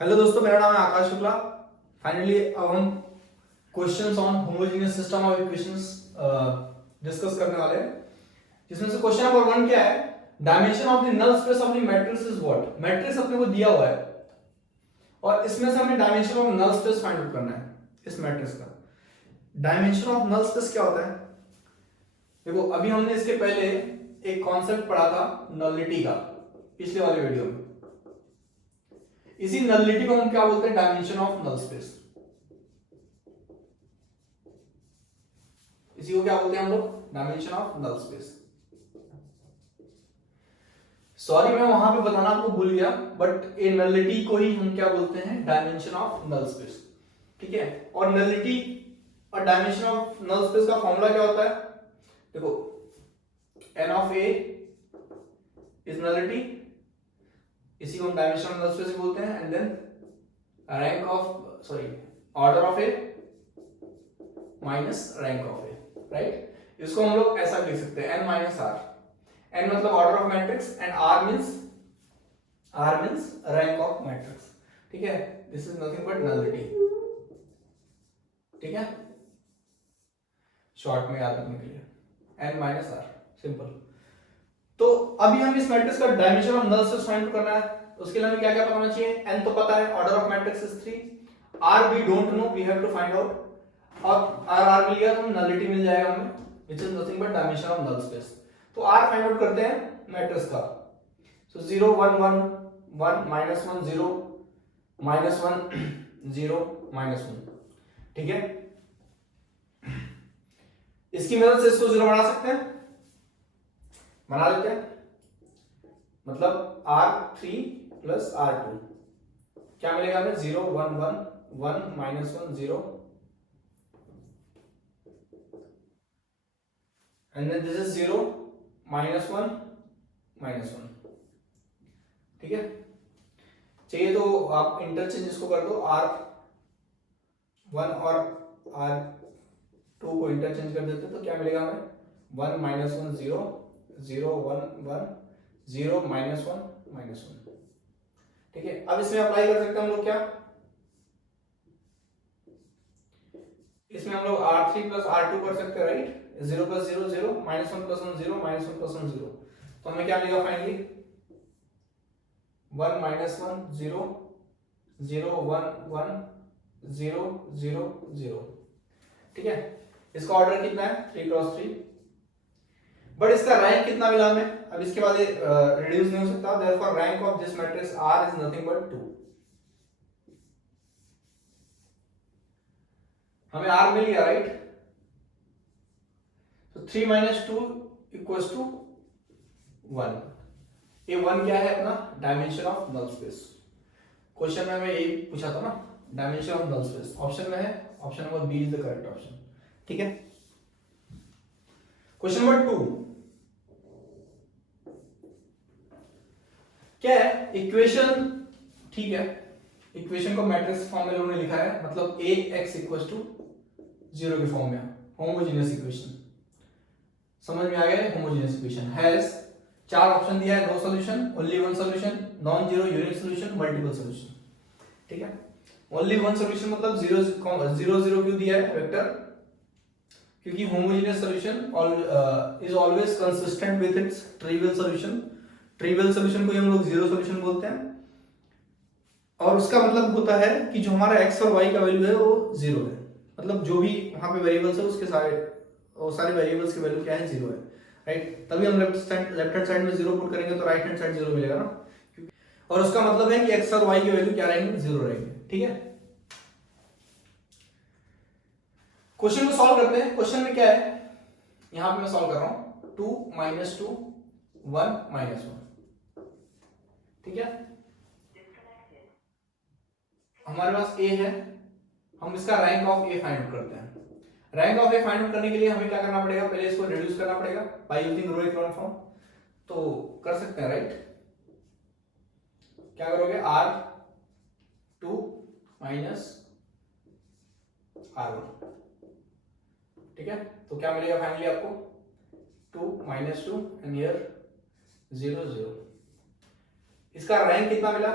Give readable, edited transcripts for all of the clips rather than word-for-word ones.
Hello दोस्तों, मेरा नाम है आकाश शुक्ला। फाइनली अब हम questions on homogeneous system of equations discuss करने वाले हैं, जिसमें से क्वेश्चन नंबर 1 क्या है? Dimension of the null space of the matrix is what? Matrix अपने को दिया हुआ है और इसमें से हमें dimension of null space find out करना है। इस मैट्रिक्स का डायमेंशन ऑफ नल स्पेस क्या होता है? देखो, अभी हमने इसके पहले एक कॉन्सेप्ट पढ़ा था नलिटी का, पिछले वाले वीडियो में। इसी नलिटी को हम क्या बोलते हैं? Dimension of null space. इसी को क्या बोलते हैं हम लोग? Dimension of null space. Sorry, मैं वहां पे बताना आपको भूल गया, बट ए नलिटी को ही हम क्या बोलते हैं? Dimension of null space. ठीक है। और नलिटी और डायमेंशन ऑफ नल स्पेस का फॉर्मूला क्या होता है? देखो, n of A is nullity, इसी को हम डायमेंशन ऑफ नल स्पेस बोलते हैं। And then rank of order of A minus rank of A, right? इसको हम लोग ऐसा लिख सकते हैं n माइनस आर। n मतलब order of matrix and r means rank of matrix. ठीक है। This is nothing but nullity. ठीक है, शॉर्ट में याद रखने के लिए n माइनस आर, सिंपल। तो अभी हम इस मैट्रिक्स का dimension of null space find करना है। उसके लिए हमें क्या क्या पता होना चाहिए? n तो पता है, order of matrix is 3, r we don't know, we have to find out. अब r मिल गया तो नलिटी मिल जाएगा हमें, which is nothing but dimension of null space. तो r फाइंड आउट करते हैं मैट्रिक्स का। सो 0 1 1 1 -1 0 -1 0 -1। ठीक है, इसकी मदद से इसको 0 बना सकते हैं, बना लेते हैं। मतलब r3 प्लस r2 क्या मिलेगा हमें? 0 1 1 1 -1 0 एंड देन दिस इज 0 -1 -1। ठीक है, चाहिए तो आप इंटरचेंज इसको कर दो, r1 और r2 को इंटरचेंज कर देते तो क्या मिलेगा हमें? 1 -1 0 0 1 1 0 -1 -1। ठीक है, अब इसमें अप्लाई कर सकते हैं हम लोग क्या? इसमें हम लोग r3 प्लस r2 कर सकते हैं, राइट? 0 plus 0 0 -1 plus 1 0 -1 plus 1 0। तो हमें क्या मिलेगा फाइनली? 1 -1 0 0 1 1 0 0 0। ठीक है, इसका ऑर्डर कितना है? 3 क्रॉस 3। बट इसका रैंक कितना मिला हमें? अब इसके बाद रिड्यूस नहीं हो सकता, therefore rank of this matrix R is nothing but 2। हमें R मिल गया, राइट? तो 3 - 2 इक्वल्स टू 1। ये 1 क्या है? अपना dimension of null space. Question में हमें यही पूछा था ना, dimension of null space. Option में है, option number B is the correct option. ठीक है, क्वेश्चन नंबर 2 क्या है? इक्वेशन। ठीक है, इक्वेशन को मैट्रिक्स फॉर्म में लोगों ने लिखा है, मतलब ax इक्वल्स टू 0 के फॉर्म में। होमोजेनियस इक्वेशन समझ में आ गया? होमोजेनियस इक्वेशन हैज 4 ऑप्शन दिया है: no solution, only one solution, non zero, unique solution, multiple solution. ठीक है, ओनली वन सॉल्यूशन मतलब 0 0 0 क्यों दिया है वेक्टर? क्योंकि homogeneous solution is always consistent with its trivial solution. Trivial solution को हम लोग जीरो सॉल्यूशन बोलते हैं, और उसका मतलब होता है कि जो हमारा x और y का वैल्यू है वो 0 है। मतलब जो भी वहां पे वेरिएबल्स है उसके सारे वेरिएबल्स की वैल्यू क्या है? 0 है, राइट? तभी हम लेफ्ट हैंड साइड में 0 पुट करेंगे तो राइट हैंड साइड 0 मिलेगा ना, और उसका मतलब है कि x और y की वैल्यू क्या रहेंगे? 0 रहेंगे। ठीक है, क्वेश्चन को सॉल्व करते हैं। क्वेश्चन में क्या है? यहां पे मैं सॉल्व कर रहा हूं 2 - 2 1 -1। ठीक है, हमारे पास a है, हम इसका rank of a find out करते हैं। Rank of a find out करने के लिए हमें क्या करना पड़ेगा? पहले इसको रिड्यूस करना पड़ेगा by using row equivalent form. तो कर सकते हैं, राइट? क्या करोगे? r2 minus r1। ठीक है, तो क्या मिलेगा फाइनली आपको? 2 - 2 एंड हियर 0 0। इसका रैंक कितना मिला?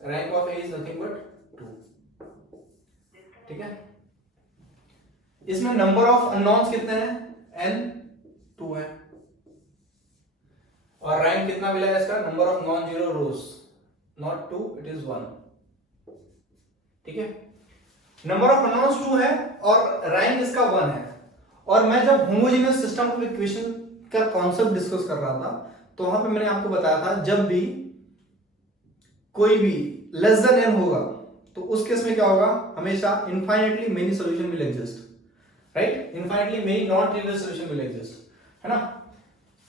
Rank of A is nothing but 2, ठीक है। इसमें नंबर ऑफ अननोन्स कितने हैं, n 2 है, और रैंक कितना मिला है इसका, number of non zero rose, not 2 it is 1, ठीक है। नंबर ऑफ अननोन्स 2 है और रैंक इसका 1 है। और मैं जब होमोजेनियस सिस्टम ऑफ इक्वेशन का कॉन्सेप्ट डिस्कस कर रहा था तो वहां पे मैंने आपको बताया था जब भी कोई भी लेस देन n होगा तो उस केस में क्या होगा, हमेशा infinitely many solution will exist, right, infinitely many non trivial solution will exist, है ना।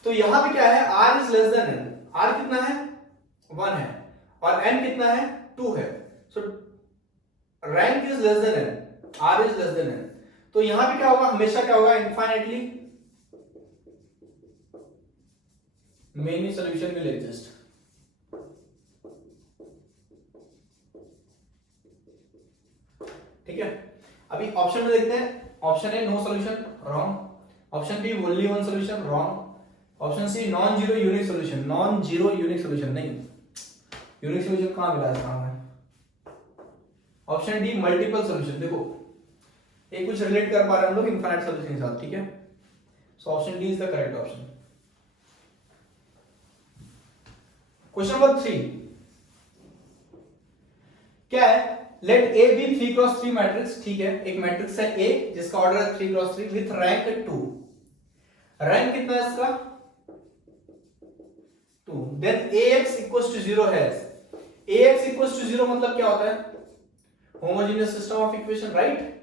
तो यहां पे क्या है, r is less than n, r कितना है 1 है और n कितना है 2 है, so rank is less than n, r is less than n। तो यहां पे क्या होगा, हमेशा क्या होगा, infinitely many solution will exist. ठीक है, अभी ऑप्शन में देखते हैं। Option A no solution, wrong. Option B only one solution, wrong. Option C non zero unique solution, non zero unique solution नहीं, यूनिक सॉल्यूशन कहां मिला है कहां है। ऑप्शन डी मल्टीपल सॉल्यूशन, देखो ये कुछ रिलेट कर पा रहे हैं हम लोग इनफाइनाइट सॉल्यूशन के साथ, ठीक है। So option D is the correct option. Question number 3 क्या है, let A B 3 cross 3 matrix, ठीक है। एक मैट्रिक्स है ए जिसका ऑर्डर है 3 क्रॉस 3 विथ रैंक 2, रैंक कितना है इसका 2, देन ax इक्वल्स टू 0 है। ax इक्वल्स टू 0 मतलब क्या होता है, homogeneous system of equation, right.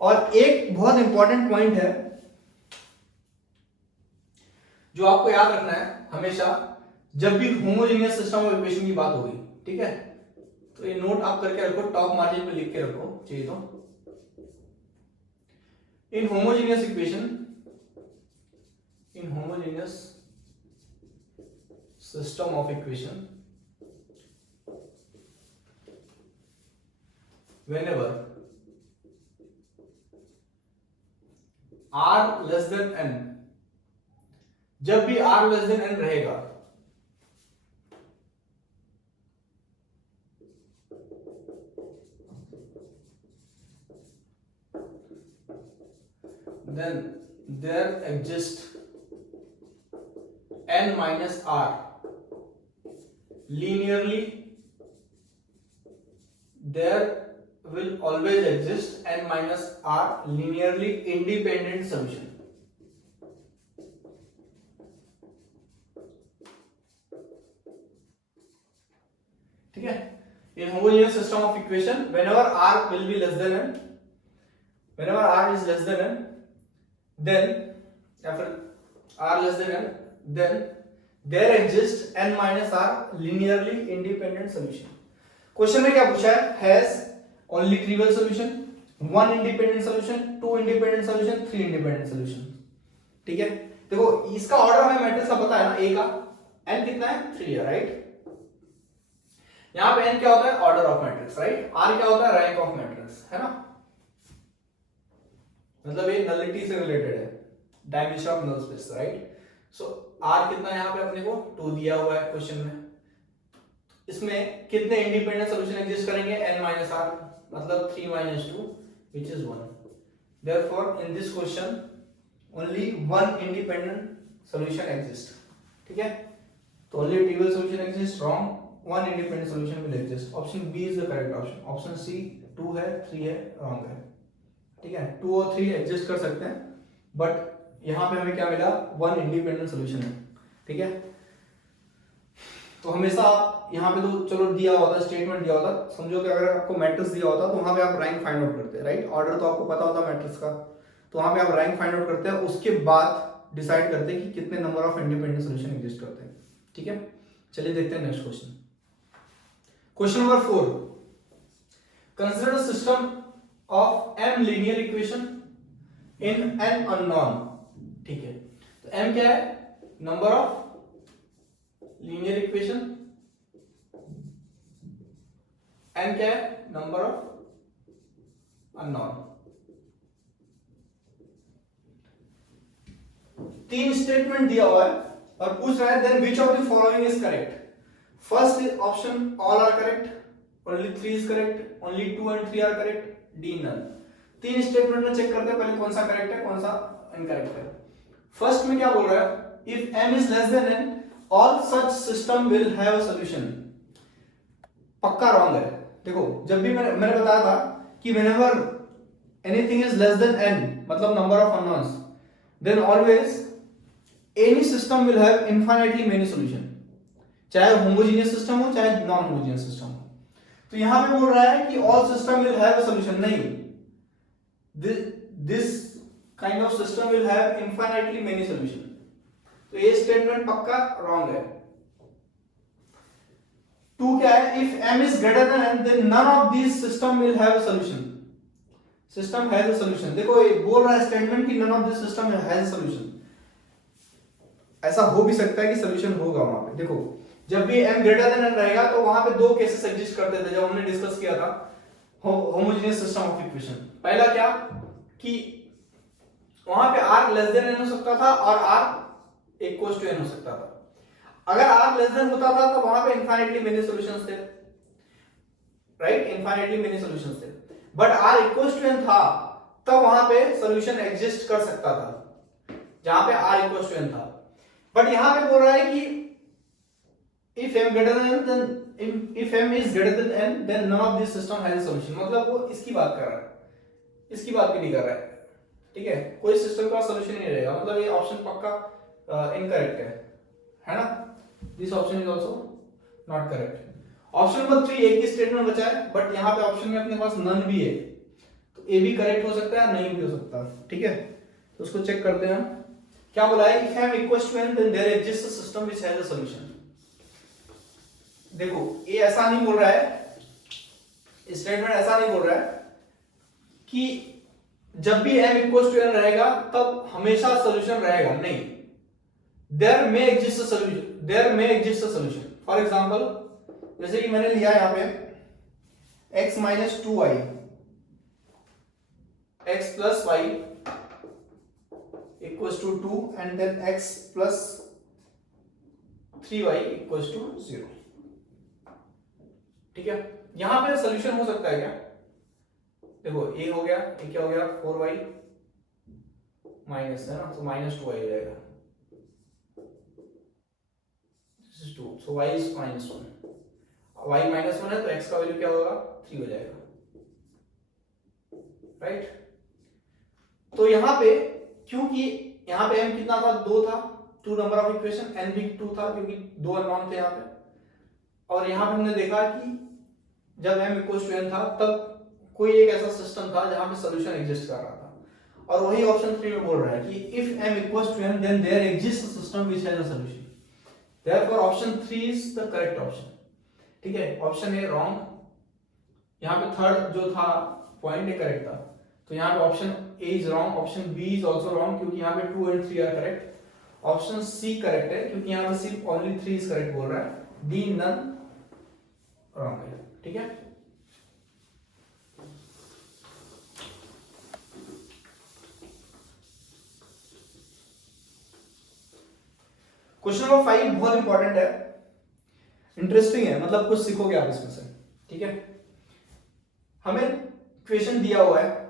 और एक बहुत इंपॉर्टेंट पॉइंट है जो आपको याद रखना है हमेशा जब भी होमोजेनियस सिस्टम ऑफ इक्वेशन की बात होगी, ठीक है। तो ये नोट आप करके रखो, टॉप मार्जिन पे लिख के रखो चाहिए तो। In homogeneous equation, in homogeneous system of equation, whenever r less than n, जब भी r less than n रहेगा then there exists n minus r linearly, there will always exist n minus r linearly independent solution, ठीक है। in homogeneous system of equation whenever r will be less than n, whenever r is less than n, then after r less than n, then there exists n minus r linearly independent solution। Question में क्या पूछा है, has only trivial solution, one independent solution, two independent solution, three independent solution, ठीक है। देखो इसका order हमें matrix का पता है ना, ए का n कितना है 3 है, राइट। यहां पे n क्या होता है, order of matrix, right. r क्या होता है, रैंक ऑफ मैट्रिक्स, है ना। मतलब ये नलिटी से रिलेटेड है, dimension of null space, right. So r कितना है यहां पे अपने को 2 दिया हुआ है क्वेश्चन में। इसमें कितने इंडिपेंडेंट सॉल्यूशन एग्जिस्ट करेंगे, n minus r, मतलब 3 minus 2 which is 1। therefore in this question only one independent solution exists, ठीक है। तो only trivial solution exists, wrong, one independent solution will exist। option b is the correct option। option c 2 है 3 है, wrong है, ठीक है। 2 और 3 exist कर सकते हैं बट यहां पे हमें क्या मिला, वन इंडिपेंडेंट सॉल्यूशन है, ठीक है। तो हमेशा यहाँ पे तो चलो दिया हुआ था, स्टेटमेंट दिया होता, समझो कि अगर आपको मैट्रिक्स दिया होता तो वहां पे आप रैंक फाइंड आउट करते हैं, राइट। ऑर्डर तो आपको पता होता मैट्रिक्स का, तो वहां पे आप रैंक फाइंड आउट करते हैं, उसके बाद डिसाइड करते हैं कि कितने number of independent solution exist करते हैं, ठीक है। चलिए देखते हैं next question. Question number 4, consider the system of m linear equation in n unknown, ठीक है। तो m क्या है, number of linear equation, n क्या है, नंबर ऑफ अननोन। 3 स्टेटमेंट दिया हुआ है और पूछ रहा है then which of the following is correct. First is option all are correct, only 3 is correct, only 2 and 3 are correct, D none. तीन स्टेटमेंट में चेक करते हैं पहले कौन सा करेक्ट है कौन सा इनकरेक्ट है। फर्स्ट में क्या बोल रहा है, if m is less than n all such system will have a solution. पक्का रॉन्ग है। देखो जब भी मैंने बताया था कि whenever anything is less than n मतलब number of unknowns, then always any system will have infinitely many solution, चाहे होमोजेनियस सिस्टम हो चाहे नॉन होमोजेनियस सिस्टम हो। तो यहां पे बोल रहा है कि all system will have a solution, नहीं, this kind of system will have infinitely many solution. तो ये स्टेटमेंट पक्का रॉन्ग है। टू क्या है, if m is greater than n then none of these system will have a solution, system has a solution. देखो ये बोल रहा है स्टेटमेंट कि none of this system has a solution. ऐसा हो भी सकता है कि सॉल्यूशन होगा वहां पे। देखो जब भी m ग्रेटर देन n रहेगा तो वहां पे दो केसेस एग्जिस्ट करते थे जब हमने डिस्कस किया था होमोजेनियस सिस्टम ऑफ इक्वेशन। पहला क्या कि वहां पे r लेस देन n हो सकता था और r इक्वल टू n हो सकता था। अगर r लेस देन होता था तो वहां पे इनफाइनाइटली मेनी सॉल्यूशंस थे, राइट, इनफाइनाइटली मेनी सॉल्यूशंस थे। But r equal to n था तब वहां पे सॉल्यूशन एग्जिस्ट कर सकता था जहां पे r इक्वल टू n था। बट यहां पे बोल रहा है कि if m greater than n then if m is greater than n then none of this system has a solution। मतलब वो इसकी बात कर रहा है, इसकी बात भी नहीं कर रहा है, ठीक है, कोई सिस्टम का सॉल्यूशन नहीं रहेगा। मतलब ये ऑप्शन पक्का इनकरेक्ट है ना। This option is also not correct. Option number 3 एक ही स्टेटमेंट बचा है बट यहाँ पे ऑप्शन में अपने पास नन भी है, तो ए भी करेक्ट हो सकता है नहीं भी हो सकता, ठीक है। तो उसको चेक करते हैं। क्या बोला है, if m equals to n then there exist a system which has a solution. देखो ये ऐसा नहीं बोल रहा है, स्टेटमेंट ऐसा नहीं बोल रहा है कि जब भी m इक्वल्स टू n रहेगा तब हमेशा सॉल्यूशन रहेगा, नहीं, there may exist a solution, there may exist a solution. For example जैसे कि मैंने लिया यहां पे x minus 2y x plus y equals to 2 and then x plus 3y equals to 0, ठीक है। यहां पे सॉल्यूशन हो सकता है क्या, देखो a हो गया, ये क्या हो गया 4y माइनस है ना, तो माइनस 2y हो जाएगा, this is 2, so y is minus 1, y minus 1 है तो x का वैल्यू क्या होगा 3 हो जाएगा, राइट। तो यहां पे क्योंकि यहां पे m कितना था 2 था, 2 नंबर ऑफ इक्वेशन, n भी 2 था क्योंकि 2 अननोन थे यहां पे, और यहां पे हमने देखा कि जब m इक्वल टू n था तब कोई एक ऐसा सिस्टम था जहां पे सॉल्यूशन एग्जिस्ट कर रहा था, और वही ऑप्शन 3 में बोल रहा है कि if m equal to n then there exist a system which has a solution, therefore option 3 is the correct option, ठीक है। ऑप्शन ए रॉन्ग, यहां पे थर्ड जो था पॉइंट ए करेक्ट था, तो यहां पे option A is wrong, option B is also wrong क्योंकि यहां पे 2 and 3 are correct, option C correct है क्योंकि यहां पे सिर्फ ओनली 3 इज करेक्ट बोल रहा है, डी नन रॉन्ग है, ठीक है। क्वेश्चन नंबर 5 बहुत इंपॉर्टेंट है, इंटरेस्टिंग है, मतलब कुछ सीखोगे आप इसमें से, ठीक है। हमें क्वेश्चन दिया हुआ है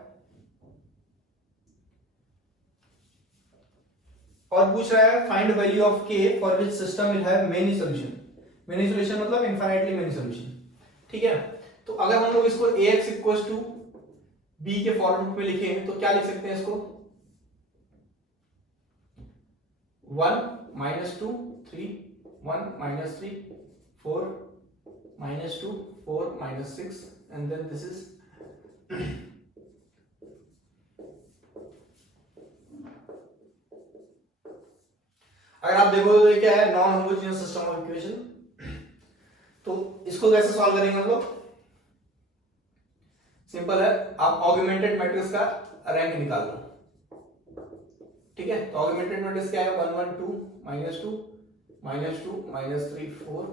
और पूछ रहा है find value of k for which system will have many solution. Many solution मतलब इनफाइनाइटली मेनी सॉल्यूशन, ठीक है। तो अगर हम लोग इसको ax इक्वल्स टू b के फॉर्मेट में लिखें तो क्या लिख सकते हैं इसको 1 minus 2 3 1 minus 3 4 minus 2 4 minus 6 and then this is अगर आप देखो तो ये क्या है non homogeneous system of equation. तो इसको कैसे सॉल्व करेंगे हम लोग, सिंपल है, आप ऑगमेंटेड मैट्रिक्स का रैंक निकाल लो, ठीक है। तो ऑगमेंटेड मैट्रिक्स क्या है 1 1 2 minus 2 minus 2 minus 3 4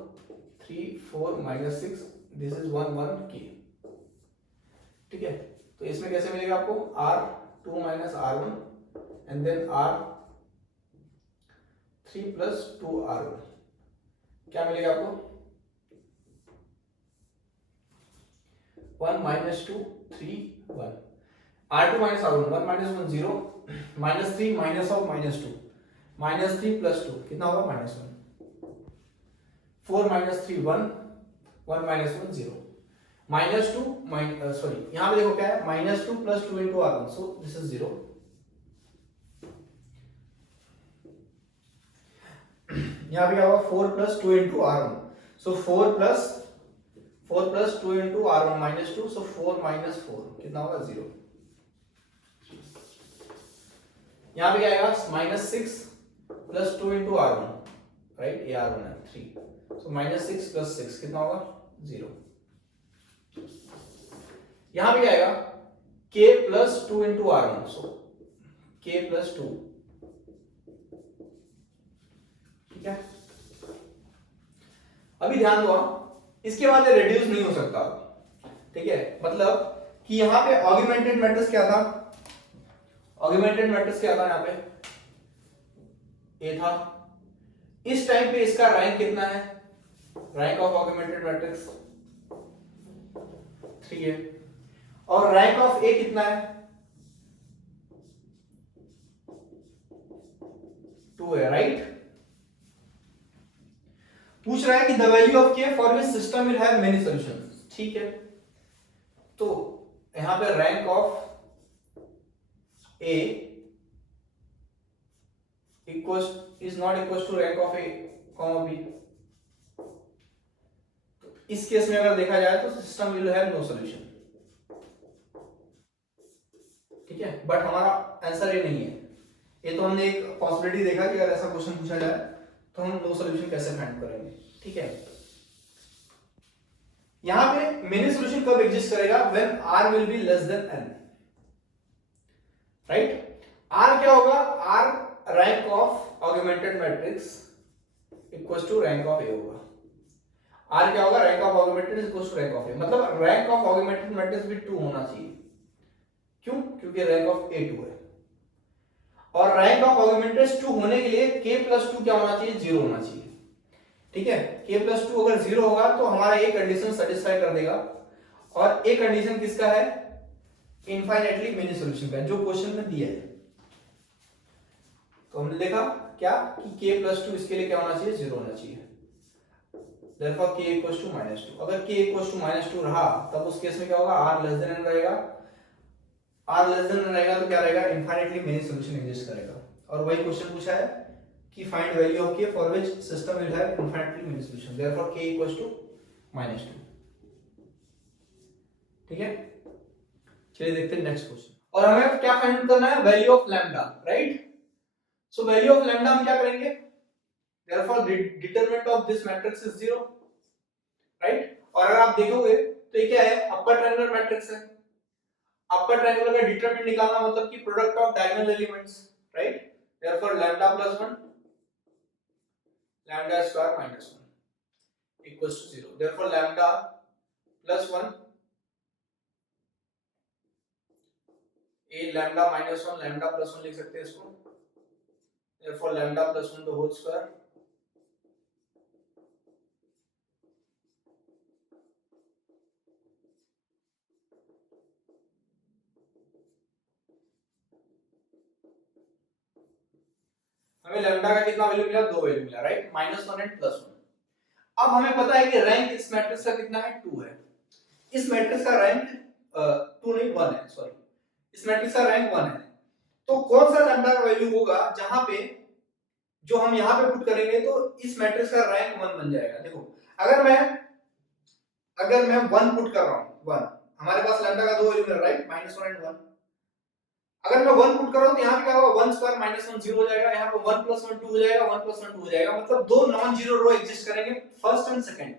3 4 minus 6 this is 1 1 k, ठीक है। तो इसमें कैसे मिलेगा आपको r2 minus r1 and then r3 plus 2 r1 क्या मिलेगा आपको 1 minus 2 3 1 r2 minus r1 1 minus 1 0 minus 3 minus of minus 2 minus 3 plus 2 कितना होगा minus 1 4 minus 3 1 1 minus 1 0 minus 2 sorry यहाँ पे देखो क्या है minus 2 plus 2 into r1 so this is 0 यहाँ पे क्या होगा 4 plus 2 into r1 so 4 plus 2 into r1 minus 2 so 4 minus 4 कितना होगा 0 यहाँ पे क्या आएगा minus 6 plus 2 into r1 right ये r1 है 3 so minus 6 plus 6 कितना होगा 0 यहाँ पे क्या आएगा k plus 2 into r1 so k plus 2 ठीक है अभी ध्यान दो इसके बाद रेड्यूस नहीं हो सकता ठीक है मतलब कि यहां पे ऑगमेंटेड मैट्रिक्स क्या था यहां पे ए था इस टाइम पे इसका रैंक कितना है रैंक ऑफ ऑगमेंटेड मैट्रिक्स 3 है और रैंक ऑफ ए कितना है 2 है राइट पूछ रहा है कि the value of K for which system will have many solutions ठीक है तो यहां पे rank of A is not equal to rank of A comma B इस केस में अगर देखा जाए तो system will have no solution ठीक है बट हमारा आंसर ये नहीं है ये तो हमने एक पॉसिबिलिटी देखा कि अगर ऐसा क्वेश्चन पूछा जाए तो हम नो सॉल्यूशन कैसे फाइंड करेंगे ठीक है यहां पे मेनी सॉल्यूशन कब एग्जिस्ट करेगा when r will be less than n right r क्या होगा r rank of augmented matrix equals to rank of a होगा r क्या होगा rank of augmented equals to rank of a मतलब rank of augmented matrix भी 2 होना चाहिए क्यों क्योंकि रैंक ऑफ a 2 है और रैंक ऑफ ऑगमेंटेड 2 होने के लिए k plus 2 क्या होना चाहिए 0 होना चाहिए ठीक है k plus 2 अगर 0 होगा तो हमारा एक कंडीशन सेटिस्फाई कर देगा और एक कंडीशन किसका है इनफाइनाइटली मेनी सॉल्यूशन का जो क्वेश्चन में दिया है तो हमने देखा क्या कि k plus 2 इसके लिए क्या होना चाहिए 0 होना चाहिए therefore k equals to -2 अगर k equals to -2 रहा तब उस केस में क्या होगा r less than n रहेगा r लेस देन रहेगा तो क्या रहेगा इनफाइनाइटली मेनी सॉल्यूशन एग्जिस्ट करेगा और वही क्वेश्चन पूछा है कि find value of k for which system will have infinitely many solution therefore k equals to -2 ठीक है चलिए देखते हैं नेक्स्ट क्वेश्चन और हमें क्या फाइंड करना है value of lambda right so value of lambda हम क्या करेंगे therefore determinant of this matrix is 0 right और अगर आप देखोगे तो ये क्या है अपर ट्रायंगुलर मैट्रिक्स है अपर ट्रायंगुलर का डिटरमिनेंट निकालना मतलब कि product of diagonal elements right therefore lambda plus 1 lambda square minus 1 equals to 0 therefore lambda plus 1 a lambda minus 1 lambda plus 1 लिख सकते हैं इसको therefore lambda plus 1 the whole square हमें लैम्डा का कितना वैल्यू मिला 2 वैल्यू मिला राइट -1 एंड +1 अब हमें पता है कि रैंक इस मैट्रिक्स का कितना है 2 है इस मैट्रिक्स का रैंक 2 नहीं 1 है सॉरी इस मैट्रिक्स का रैंक 1 है तो कौन सा लैम्डा का वैल्यू होगा जहां पे जो हम यहां पे पुट करेंगे तो इस मैट्रिक्स का रैंक 1 बन जाएगा देखो अगर मैं 1 पुट कर रहा हूं 1 हमारे पास लैम्डा का 2 वैल्यू मिल रहा है राइट -1 एंड 1 अगर मैं 1 पुट कर रहा हूं तो यहां पे क्या होगा 1 स्क्वायर -1 0 हो जाएगा यहां पे 1 + 1 2 हो जाएगा 1 + 1 2 हो जाएगा मतलब दो नॉन जीरो रो एग्जिस्ट करेंगे फर्स्ट एंड सेकंड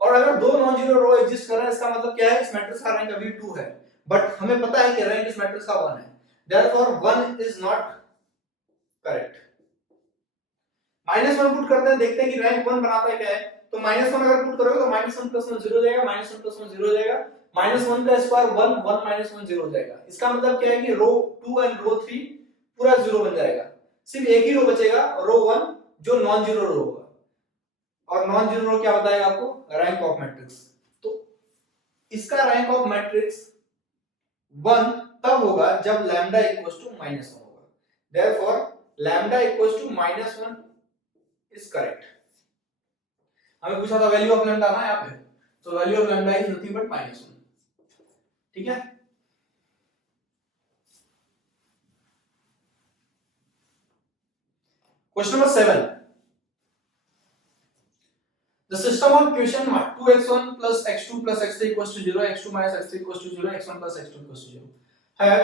और अगर दो नॉन जीरो रो एग्जिस्ट कर रहे हैं इसका मतलब क्या है इस मैट्रिक्स का रैंक अभी 2 है बट हमें पता है कि रैंक इस मैट्रिक्स का 1 है therefore 1 is not correct -1 put करते हैं देखते हैं कि रैंक 1 बनाता है क्या है तो -1 अगर पुट करोगे तो -1 + 1 0 हो जाएगा -1 + 1 0 हो जाएगा -1 का स्क्वायर 1 1 -1 0 हो जाएगा इसका मतलब क्या है कि रो 2 एंड रो 3 पूरा 0 बन जाएगा सिर्फ एक ही रो बचेगा रो 1 जो नॉन जीरो रो होगा और नॉन जीरो रो क्या बताएगा आपको रैंक ऑफ मैट्रिक्स तो इसका रैंक ऑफ मैट्रिक्स 1 तब होगा जब लैम्डा इक्वल्स टू -1 होगा। Therefore lambda equals to -1 is correct. हमें पूछा था वैल्यू ऑफ लैम्डा ना यहाँ पे, तो value of lambda is nothing but -1। ठीक है, question number 7, the system of equation 2x1 plus x2 plus x3 equals to 0, x2 minus x3 equals to 0, x1 plus x2 equals to 0 have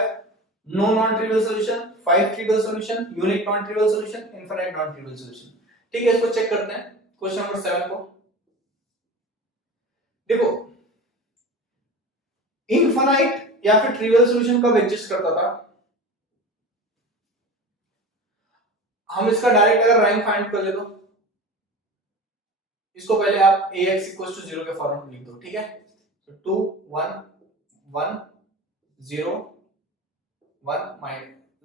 no non-trivial solution, 5 trivial solution, unique non-trivial solution, infinite non-trivial solution। ठीक है, इसको check करते हैं question number 7 को। देखो infinite या फिर trivial solution कब एग्जिस्ट करता था? हम इसका डायरेक्ट अगर रैंक फाइंड कर ले तो इसको पहले आप ax = 0 के फॉर्म में लिख दो। ठीक है, 2 1 1 0 1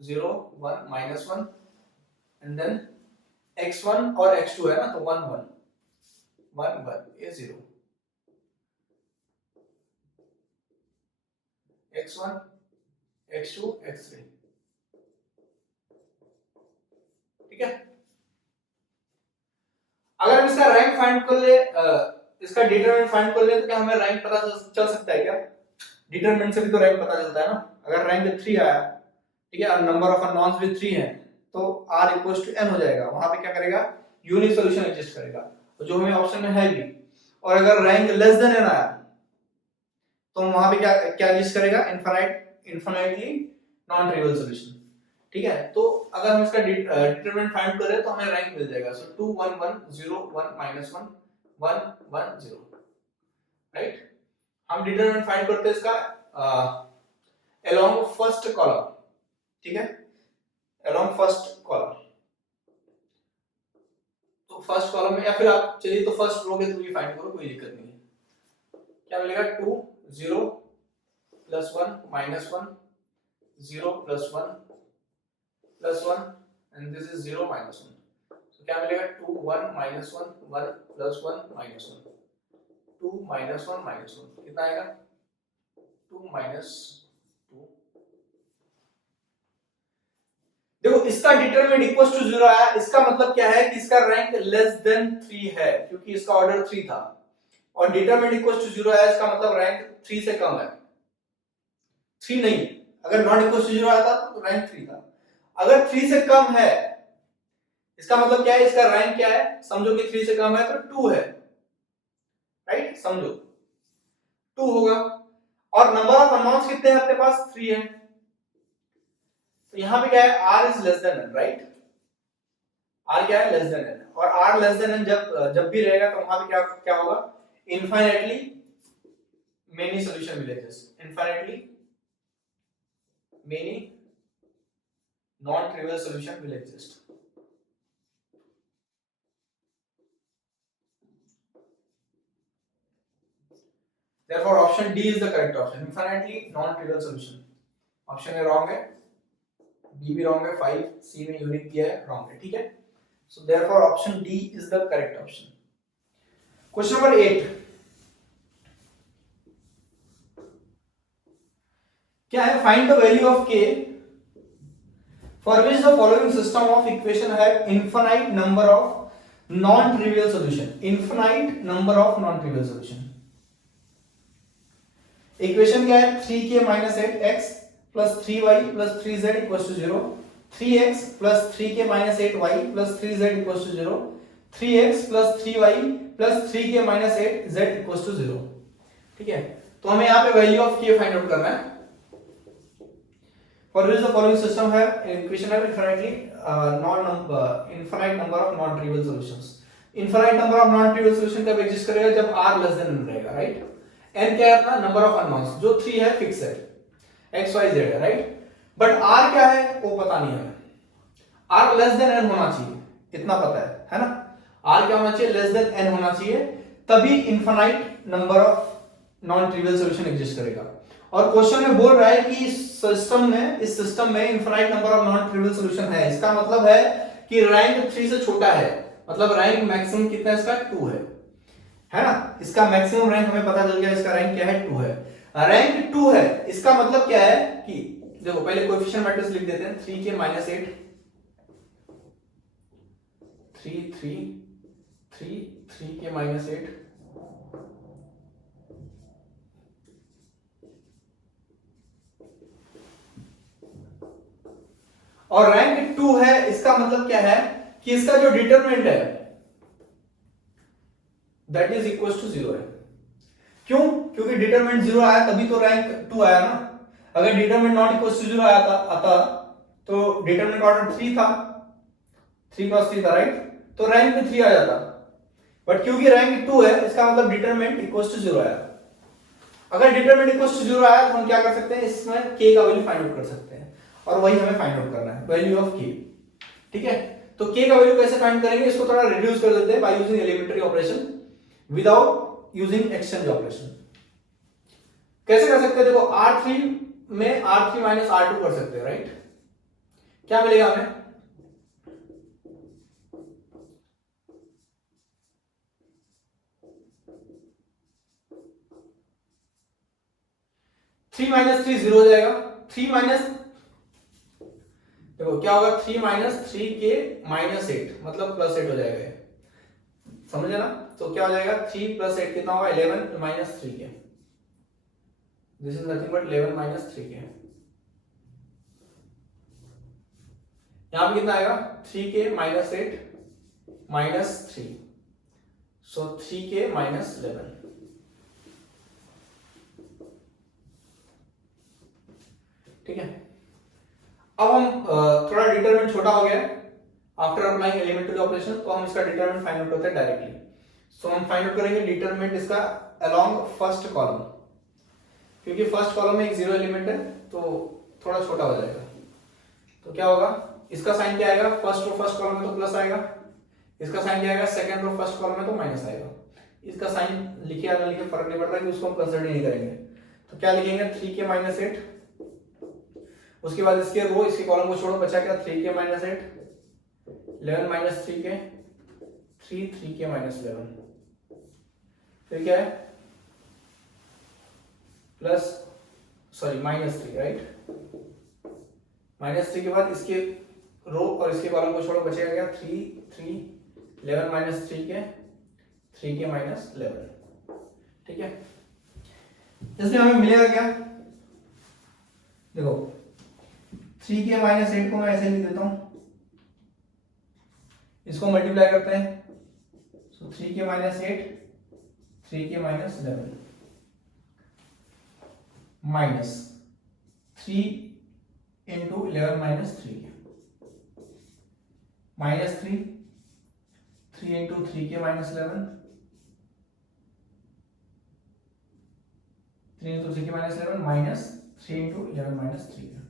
0 1 -1 एंड देन x1 और x2 है ना, तो 1 1 1 1 ये 0 x1 x2 x3। ठीक है, अगर हम इसका रैंक फाइंड कर ले, इसका डिटरमिनेंट फाइंड कर ले तो क्या हमें रैंक पता चल सकता है क्या? डिटरमिनेंट से भी तो रैंक पता चलता है ना। अगर रैंक 3 आया, ठीक है, और नंबर ऑफ अननोन्स भी 3 है, तो r = n हो जाएगा। वहां पे क्या करेगा? यूनिक सॉल्यूशन एग्जिस्ट करेगा, तो जो हमें ऑप्शन में है भी। और अगर रैंक लेस देन n आया तो वहां पे क्या क्या एग्जिस्ट करेगा? Infinitely non trivial solution. ठीक है, तो अगर हम इसका डिटरमिनेंट फाइंड करें तो हमें रैंक मिल जाएगा। सो 2 1 1 0 1 -1 1 1 0। राइट, हम डिटरमिनेंट फाइंड करते हैं इसका अलोंग फर्स्ट कॉलम। ठीक है, अलोंग फर्स्ट कॉलम, तो फर्स्ट कॉलम में, या फिर आप चलिए तो फर्स्ट रो के थ्रू ही फाइंड करो, कोई दिक्कत नहीं है। क्या मिलेगा? 2 0 +1 -1 0 +1 +1 and this is 0 -1, so क्या मिलेगा? 2 1 -1 1 +1 -1 2 -1 -1 कितना आएगा? 2 -2। देखो इसका डिटरमिनेंट इक्वल्स टू 0 आया, इसका मतलब क्या है कि इसका रैंक लेस देन 3 है, क्योंकि इसका ऑर्डर 3 था। और डिटरमिनेंट इक्वल्स टू 0 आया, इसका मतलब रैंक 3 से कम है। 3 नहीं, अगर नॉट इक्वल्स टू 0 आया था तो रैंक 3 था। अगर 3 से कम है, इसका मतलब क्या है? इसका रैंक क्या है? समझो कि 3 से कम है तो 2 है। राइट, समझो 2 होगा। और नंबर ऑफ अननोन्स कितने हैं अपने पास? 3 है। तो यहां पे क्या है? r is less than n। Right, r क्या है? Less than n। और r लेस देन n जब भी रहेगा तो वहां पे क्या क्या होगा? Infinitely many solution will exist. Infinitely many non-trivial solution will exist। Therefore, option D is the correct option। Infinitely non-trivial solution। Option A wrong है, B भी wrong है, 5 C में unique किया है, wrong है। ठीक है, so therefore option D is the correct option। Question number 8 क्या है? Find the value of K for which the following system of equation have infinite number of non-trivial solution। infinite number of non-trivial solution। Equation क्या है? 3k - 8x plus 3y plus 3z equals to 0, 3x plus 3k - 8y plus 3z equals to 0, 3x plus 3y plus 3k - 8z equals to 0। ठीक है, तो हमें यहाँ पे value of k find out करना है। For which the following system have equation have infinite number of non-trivial solutions। infinite number of non-trivial solution कब exist करेगा? जब r लेस देन n रहेगा। राइट, n क्या है अपना? नंबर ऑफ अननोन्स, जो 3 है फिक्स है, x y z है। राइट, बट r क्या है वो पता नहीं है। r लेस देन n होना चाहिए, इतना पता है ना? r क्या होना चाहिए? लेस देन n होना चाहिए, तभी infinite number of non trivial solution exist करेगा। और क्वेश्चन में बोल रहा है कि इस सिस्टम में infinite number of non trivial solution है। इसका मतलब है कि रैंक 3 से छोटा है, मतलब रैंक मैक्सिमम कितना है इसका? 2 है। है ना, इसका मैक्सिमम रैंक हमें पता चल गया, इसका रैंक क्या है 2 है। रैंक 2 है इसका मतलब क्या है कि देखो पहले कोएफिशिएंट मैट्रिक्स लिख देते हैं, 3k माइनस 8 3 3 3 3k माइनस 8 और रैंक 2 है इसका मतलब क्या है कि इसका जो डिटरमिनेंट है दैट इज इक्वल टू 0 है। क्यों? क्योंकि डिटरमिनेंट 0 आया तभी तो रैंक 2 आया ना। अगर डिटरमिनेंट नॉट इक्वल टू 0 आता तो डिटरमिनेंट ऑर्डर 3 था, 3 क्रॉस 3 था राइट, तो रैंक में 3 आ जाता। बट क्योंकि रैंक 2 है इसका मतलब डिटरमिनेंट इक्वल टू 0 आया। अगर डिटरमिनेंट इक्वल टू 0 आया तो हम क्या कर सकते हैं, इसमें k का वैल्यू फाइंड आउट कर सकते हैं, और वही हमें फाइंड आउट करना है, वैल्यू ऑफ k। ठीक है, तो k का वैल्यू कैसे फाइंड करेंगे, इसको थोड़ा रिड्यूस कर देते हैं by using elementary operation without using exchange operation. कैसे कर सकते हैं, देखो R3 में R3 माइनस R2 कर सकते हैं राइट। क्या मिलेगा हमें, थ्री माइनस 3 0 हो जाएगा, 3 माइनस देखो क्या होगा, 3 माइनस 3k माइनस 8 मतलब प्लस 8 हो जाएगा, समझे ना। तो क्या हो जाएगा, 3 प्लस 8 कितना होगा, 11 minus 3k, this is nothing but 11 minus 3k। यहां पे कितना आएगा, 3k माइनस 8 माइनस 3, सो 3k माइनस 11। ठीक है, अब हम थोड़ा डिटरमिनेंट छोटा हो गया आफ्टर अप्लाइंग एलिमेंट्री ऑपरेशन, तो हम इसका डिटरमिनेंट फाइंड आउट करते हैं डायरेक्टली। सो हम फाइंड आउट करेंगे डिटरमिनेंट इसका अलोंग फर्स्ट कॉलम, क्योंकि फर्स्ट कॉलम में एक जीरो एलिमेंट है तो थोड़ा छोटा हो जाएगा। तो क्या होगा, इसका साइन क्या आएगा, फर्स्ट रो फर्स्ट कॉलम में तो प्लस आएगा, इसका साइन क्या आएगा, सेकंड रो फर्स्ट कॉलम में तो माइनस आएगा। इसका साइन लिखे या ना लिखे फर्क नहीं पड़ता, कि उसको हम कंसीडर नहीं करेंगे। तो क्या लिखेंगे, 3k माइनस 8, उसके बाद इसके रो इसके कॉलम को छोड़ो, बचा क्या, 3k minus 8 11 minus 3k 3k minus 11, फिर क्या है, plus sorry minus 3 right, minus 3 के बाद इसके रो और इसके कॉलम को छोड़ो, बचेगा क्या, 3 11 माइनस 3k माइनस 11। ठीक है, इसमें हमें मिलेगा क्या, देखो 3k माइनस 8 को मैं ऐसे लिख देता हूं, इसको मल्टीप्लाई करते हैं, सो 3k minus 8 3k minus 11 minus 3 into 11 minus 3k minus 3 into 3k minus 11 3 into 3k minus 11 minus 3 into 11 minus 3k।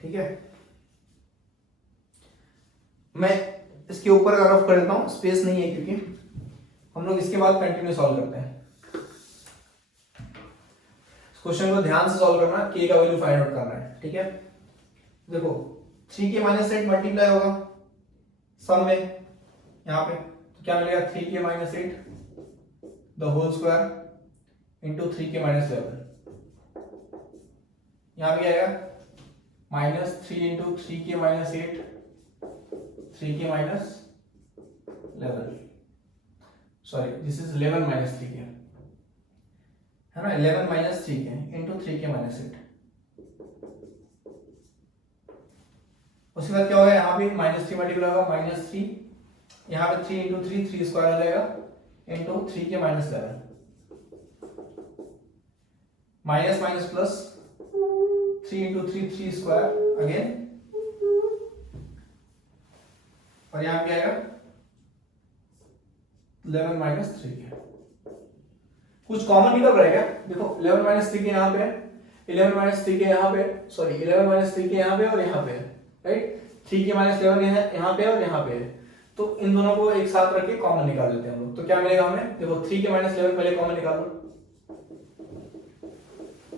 ठीक है, मैं इसके ऊपर का रफ कर देता हूं, स्पेस नहीं है क्योंकि हम लोग इसके बाद कंटिन्यू सॉल्व करते हैं। क्वेश्चन को ध्यान से सॉल्व करना, k का वैल्यू फाइंड आउट करना है। ठीक है, देखो 3k माइनस 8 मल्टीप्लाई होगा सम में यहां पे, तो क्या मिलेगा, 3k minus 8 the whole square into 3k minus 11, यहां पे क्या आएगा, minus 3 into 3k minus 8 3k minus 11, sorry this is 11 minus 3k है ना, 11 minus 3k into 3k minus 8। उसके बाद क्या होगा, यहाँ पे माइनस 3 मल्टीप्लाई होगा, माइनस 3 यहाँ पे 3 इंटू 3 स्क्वायर आ जाएगा into 3k minus 11 minus minus plus 3 into 3 square again, और यहाँ पे आएगा 11 माइनस 3k। कुछ कॉमन निकल रहा है क्या, देखो 11 माइनस 3k यहाँ पे, 11 माइनस 3k यहाँ पे, सॉरी 11 माइनस 3k यहाँ पे और यहाँ पे राइट, 3k माइनस 11 यहाँ पे और यहाँ पे है, तो इन दोनों को एक साथ रख के कॉमन निकाल लेते हैं हम लोग। तो क्या मिलेगा हमें, देखो 3k माइनस 11 पहले कॉमन निकालो,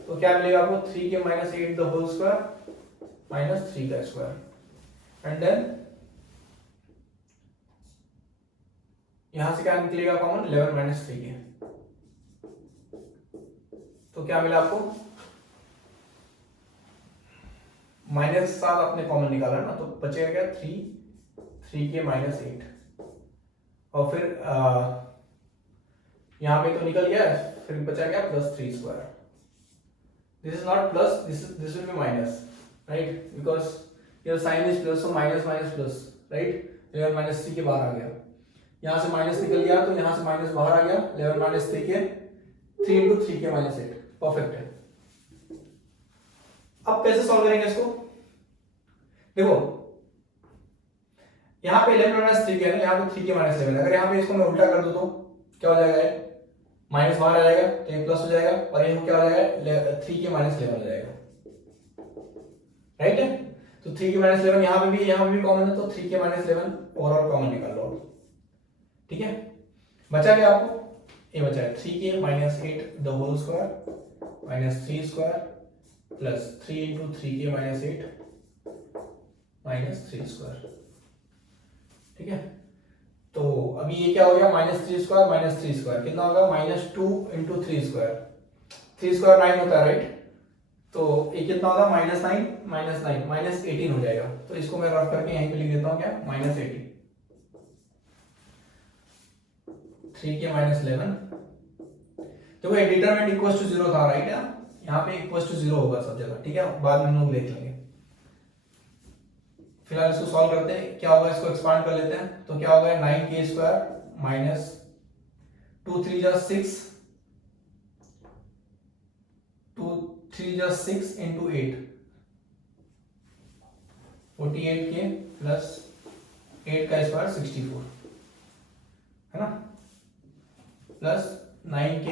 तो क्या मिलेगा आपको, 3k minus 8 the whole square minus 3 का स्क्वायर एंड देन यहां से क्या निकलेगा कॉमन, 11 माइनस 3k, तो क्या मिला आपको, -7 आपने कॉमन निकाला ना, तो बचेगा क्या 3k माइनस 8, और फिर यहां पे तो निकल गया, फिर बचा क्या +3 square, this is not plus, this will be minus, right, because your sign is plus, so minus minus plus, right, 11 minus 3 के बाहर आ गया, यहां से माइनस निकल गया तो यहां से माइनस बाहर आ गया, 11 माइनस 3 के 3 इंटू 3k माइनस 8, परफेक्ट है। अब कैसे सॉल्व करेंगे इसको, देखो यहाँ पे 11 माइनस 3k है ना, यहाँ पे 3k माइनस 11, अगर यहाँ पे इसको मैं उल्टा कर दूं तो क्या हो जाएगा, माइनस बाहर आ जाएगा तो ये प्लस हो जाएगा, और ये क्या हो जाएगा 3k माइनस 11 हो जाएगा, राइट है, तो 3k माइनस 11 यहाँ पे भी कॉमन है, तो 3k माइनस 11 ओवरऑल कॉमन निकाल लो, ठीक है, बचा क्या आपको, ये बचा है 3k minus 8 the whole square minus 3 square plus 3 into 3k minus 8 minus 3 square, ठीक है, तो अभी ये क्या हो गया, -3 स्क्वायर माइनस 3 स्क्वायर कितना होगा, -2 इंटू 3 स्क्वायर, 3 स्क्वायर 9 होता है, राइट, तो ये कितना होगा, -9 माइनस 9 माइनस 18 हो जाएगा, तो इसको मैं रफ करके यहीं पे लिख देता हूँ क्या, -18, 3k माइनस 11, देखो ये डिटरमिनेंट इक्वल टू 0 था, राइट, यहाँ पे इक्वल टू 0 होगा सब जगह, ठीक है, बाद में हम लोग देख लेंगे, फिलहाल इसको सॉल्व करते हैं, क्या होगा, इसको एक्सपांड कर लेते हैं, तो क्या होगा 9k स्क्वायर माइनस 2 3 जा 6, 2 3 जा 6 इंटू 8, 48k प्लस 8 का स्क्वायर 64, है ना, plus 9k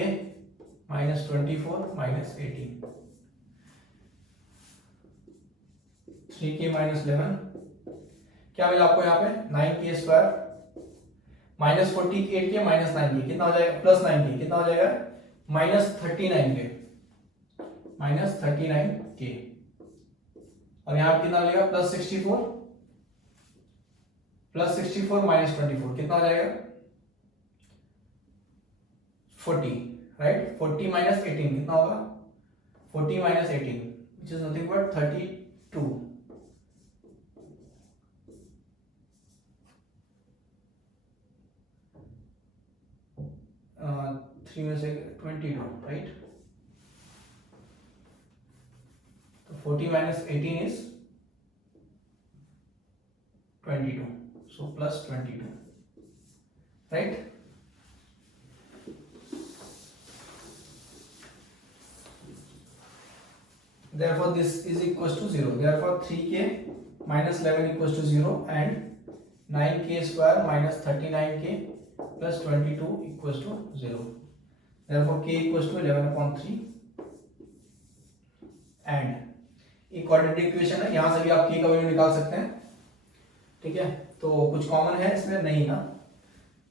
minus 24 minus 18, 3k minus 11, क्या मिला आपको यहाँ पे 9k square minus 48k minus 9k कितना हो जाएगा, प्लस 9k कितना हो जाएगा, -39k और यहाँ पे कितना मिलेगा, +64 माइनस 24 कितना हो जाएगा 40, राइट, 40 माइनस 18 कितना होगा, 40 minus 18 which is nothing but 32, 3 में से 22, राइट, तो 40 minus 18 is 22, so plus 22, right, therefore this is equals to 0, therefore 3k minus 11 equals to 0 and 9k square minus 39k plus 22 equals to 0, therefore k equals to 11/3 and एक quadratic equation है, यहां से भी आप k का value निकाल सकते हैं, ठीक है, तो कुछ कॉमन है इसमें नहीं ना,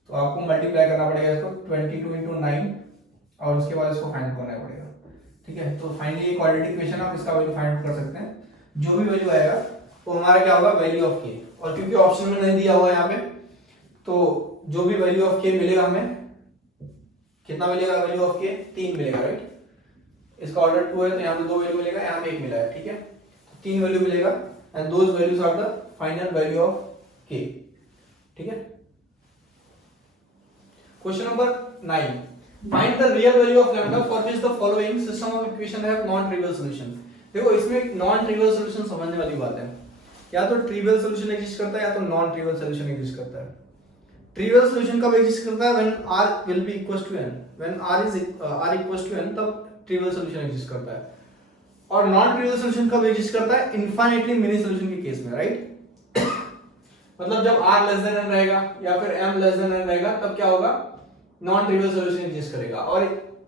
तो आपको मल्टीप्लाई करना पड़ेगा इसको 22 इंटू 9 और उसके बाद इसको फाइंड करना पड़ेगा, ठीक है, तो फाइनली क्वाड्रेटिक इक्वेशन आप इसका वैल्यू फाइंड कर सकते हैं, जो भी वैल्यू आएगा वो हमारा क्या होगा, वैल्यू ऑफ k, और क्योंकि ऑप्शन में नहीं दिया हुआ है यहाँ पे, तो जो भी वैल्यू ऑफ k मिलेगा हमें, कितना मिलेगा वैल्यू ऑफ k, 3 मिलेगा, राइट, इसका ऑर्डर 2 है तो यहाँ पे 2 वैल्यू मिलेगा, यहाँ पे 1 मिला है, ठीक है, 3 वैल्यू मिलेगा and those values are the final value of k, ठीक है। Question number 9, find the real value of lambda for which the following system of equation have non trivial solution. देखो इसमें नॉन ट्रिवियल सॉल्यूशन समझने वाली बात है, या तो ट्रिवियल सॉल्यूशन एग्जिस्ट करता है या तो नॉन ट्रिवियल सॉल्यूशन एग्जिस्ट करता है। ट्रिवियल सॉल्यूशन कब एग्जिस्ट करता है, when r will be equal to n, when r equal to n तब ट्रिवियल सॉल्यूशन एग्जिस्ट करता है, और नॉन ट्रिवियल सॉल्यूशन कब एग्जिस्ट करता है, इनफाइनाइटली मेनी सॉल्यूशन के केस में, राइट, मतलब जब r लेस देन n रहेगा या फिर m लेस देन n रहेगा तब क्या होगा, नॉन ट्रिवियल सॉल्यूशन एग्जिस्ट करेगा, और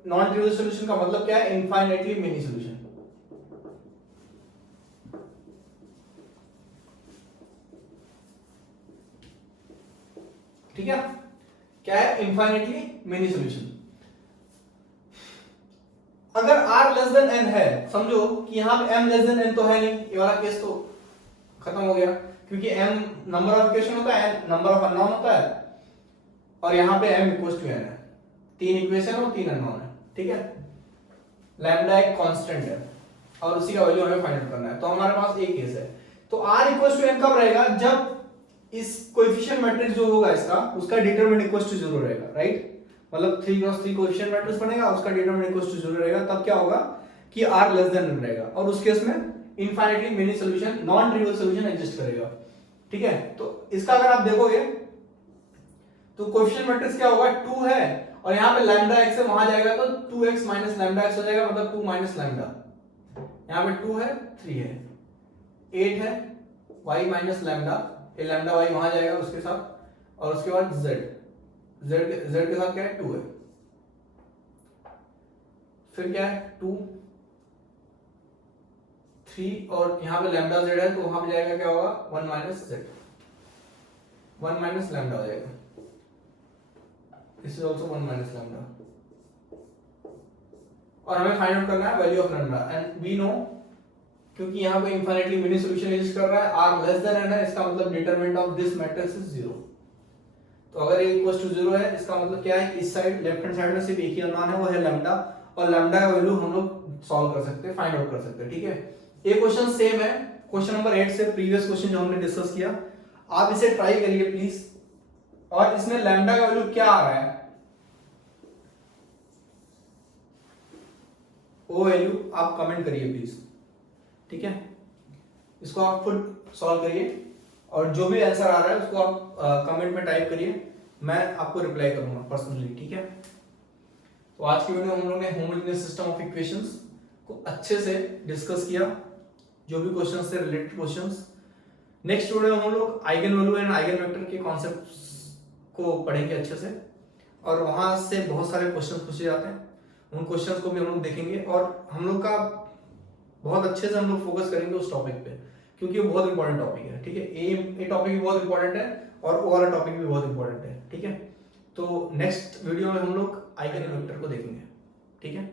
नॉन ट्रिवियल सॉल्यूशन का मतलब क्या है, इनफाइनाइटली मेनी सॉल्यूशन, ठीक है, क्या है, इनफाइनाइटली मेनी सॉल्यूशन। अगर r लेस देन n है, समझो कि यहां पे m लेस देन n तो है नहीं, ये वाला केस तो खत्म हो गया, क्योंकि m नंबर ऑफ इक्वेशन होता है, n नंबर ऑफ अननोन होता है, और यहाँ पे m इक्वल टू n है, 3 इक्वेशन और 3 अननोन है, ठीक है। लैम्डा एक कांस्टेंट है और उसी का वैल्यू हमें फाइंड आउट करना है। तो हमारे पास एक केस है, तो r इक्वल टू n कब रहेगा, जब इस कोएफिशिएंट मैट्रिक्स जो होगा इसका, उसका डिटरमिनेंट इक्वल टू 0 रहेगा, राइट। मतलब 3 क्रॉस 3 कोएफिशिएंट मैट्रिक्स बनेगा, उसका डिटरमिनेंट इक्वल टू 0 रहेगा, तब क्या होगा कि r लेस देन n रहेगा, और उस केस में infinitely many solution, non trivial solution exist करेगा, ठीक है। तो इसका अगर आप देखोगे तो कोएफिशिएंट मैट्रिक्स क्या होगा, 2 है और यहाँ पे लैम्डा x है, वहां जाएगा तो 2x माइनस लैम्डा x हो जाएगा, मतलब 2 माइनस लैम्डा। यहाँ पे 2 है, 3 है, 8 है, y माइनस लैम्डा, ये लैम्डा y वहां जाएगा उसके साथ, और उसके बाद z के साथ क्या है, 2 है, फिर क्या है 2 3, और यहाँ पे लैम्डा z है तो वहां पे जाएगा क्या होगा 1 माइनस z, 1 माइनस लैम्डा हो जाएगा, this is also 1 minus lambda. और हमें फाइंड आउट करना है value of lambda, and we know, क्योंकि यहाँ पे इनफाइनाइटली मेनी सॉल्यूशन एग्जिस्ट कर रहा है, r लेस देन n है, इसका मतलब determinant of this matrix is 0। तो अगर ये इक्वल टू 0 है, इसका मतलब क्या है, इस साइड लेफ्ट हैंड साइड में सिर्फ एक ही अननोन है, वो है लैम्डा, और लैम्डा का वैल्यू हम लोग सॉल्व कर सकते हैं, फाइंड आउट कर सकते हैं, ठीक है। ये क्वेश्चन सेम है क्वेश्चन नंबर 8 से, प्रीवियस क्वेश्चन जो हमने डिस्कस किया, आप इसे ट्राई करिए प्लीज। और इसमें लैम्डा का वैल्यू क्या आ रहा है, वो वैल्यू आप कमेंट करिए प्लीज, ठीक है। इसको आप खुद सॉल्व करिए और जो भी आंसर आ रहा है उसको आप कमेंट में टाइप करिए, मैं आपको रिप्लाई करूंगा पर्सनली, ठीक है। तो आज की वीडियो में हम लोगों ने होमोजेनियस सिस्टम ऑफ इक्वेशंस को अच्छे से डिस्कस किया, जो भी क्वेश्चंस से रिलेटेड क्वेश्चंस। नेक्स्ट वीडियो में हम लोग eigen value and eigen vector के कॉन्सेप्ट्स को पढ़ेंगे अच्छे से, और वहां से बहुत सारे क्वेश्चन पूछे जाते हैं, उन क्वेश्चंस को भी हम लोग देखेंगे, और हम लोग का बहुत अच्छे से हम लोग फोकस करेंगे उस टॉपिक पे, क्योंकि वो बहुत इंपॉर्टेंट टॉपिक है, ठीक है। ये टॉपिक भी बहुत इंपॉर्टेंट है और वो वाला टॉपिक भी बहुत इंपॉर्टेंट है, ठीक है। तो नेक्स्ट वीडियो में हम लोग आइगन वेक्टर को देखेंगे, ठीक है।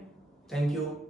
Thank you.